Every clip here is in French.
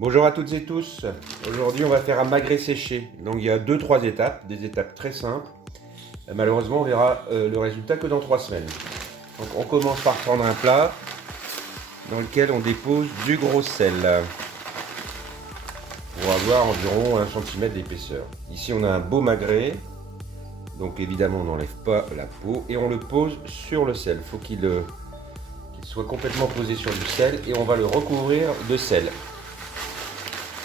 Bonjour à toutes et tous. Aujourd'hui, on va faire un magret séché. Donc, il y a 2-3 étapes, des étapes très simples. Malheureusement, on verra le résultat que dans 3 semaines. Donc, on commence par prendre un plat dans lequel on dépose du gros sel pour avoir environ 1 cm d'épaisseur. Ici, on a un beau magret. Donc, évidemment, on n'enlève pas la peau et on le pose sur le sel. Il faut qu'il soit complètement posé sur du sel et on va le recouvrir de sel.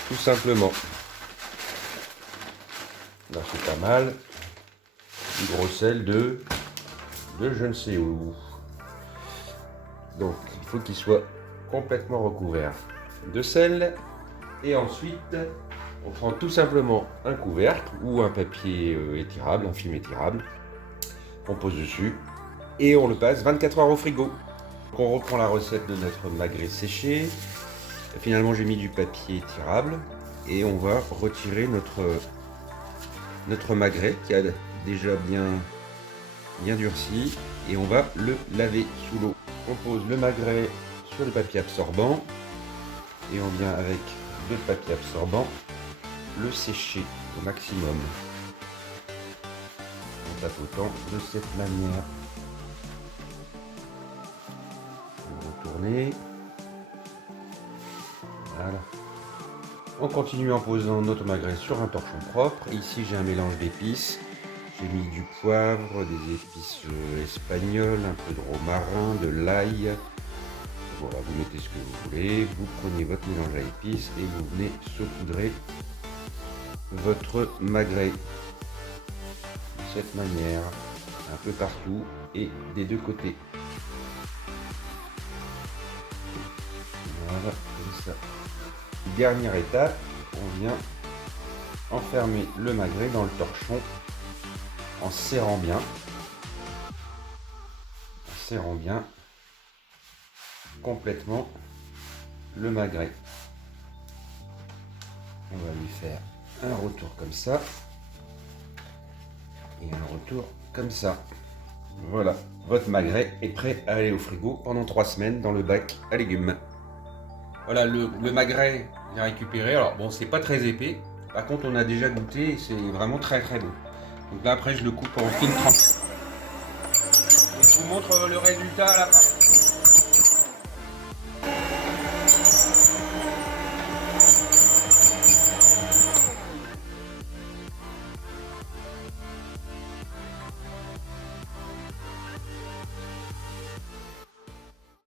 Tout simplement. Là c'est pas mal. Du gros sel de je ne sais où. Donc il faut qu'il soit complètement recouvert de sel. Et ensuite on prend tout simplement un couvercle ou un papier étirable, un film étirable. On pose dessus et on le passe 24 heures au frigo. Donc, on reprend la recette de notre magret séché. Finalement j'ai mis du papier étirable et on va retirer notre magret qui a déjà bien durci et on va le laver sous l'eau. On pose le magret sur le papier absorbant et on vient avec le papier absorbant le sécher au maximum en tapotant de cette manière. On va tourner. Voilà. On continue en posant notre magret sur un torchon propre. Ici j'ai un mélange d'épices. J'ai mis du poivre, des épices espagnoles, un peu de romarin, de l'ail. Voilà, vous mettez ce que vous voulez. Vous prenez votre mélange à épices et vous venez saupoudrer votre magret de cette manière, un peu partout et des deux côtés. Voilà, comme ça. Dernière étape, on vient enfermer le magret dans le torchon en serrant bien complètement le magret. On va lui faire un retour comme ça et un retour comme ça. Voilà, votre magret est prêt à aller au frigo pendant 3 semaines dans le bac à légumes. Voilà, le magret est récupéré. Alors bon, c'est pas très épais. Par contre, on a déjà goûté et c'est vraiment très bon. Donc là, après, je le coupe en fines tranches. Et je vous montre le résultat à la fin.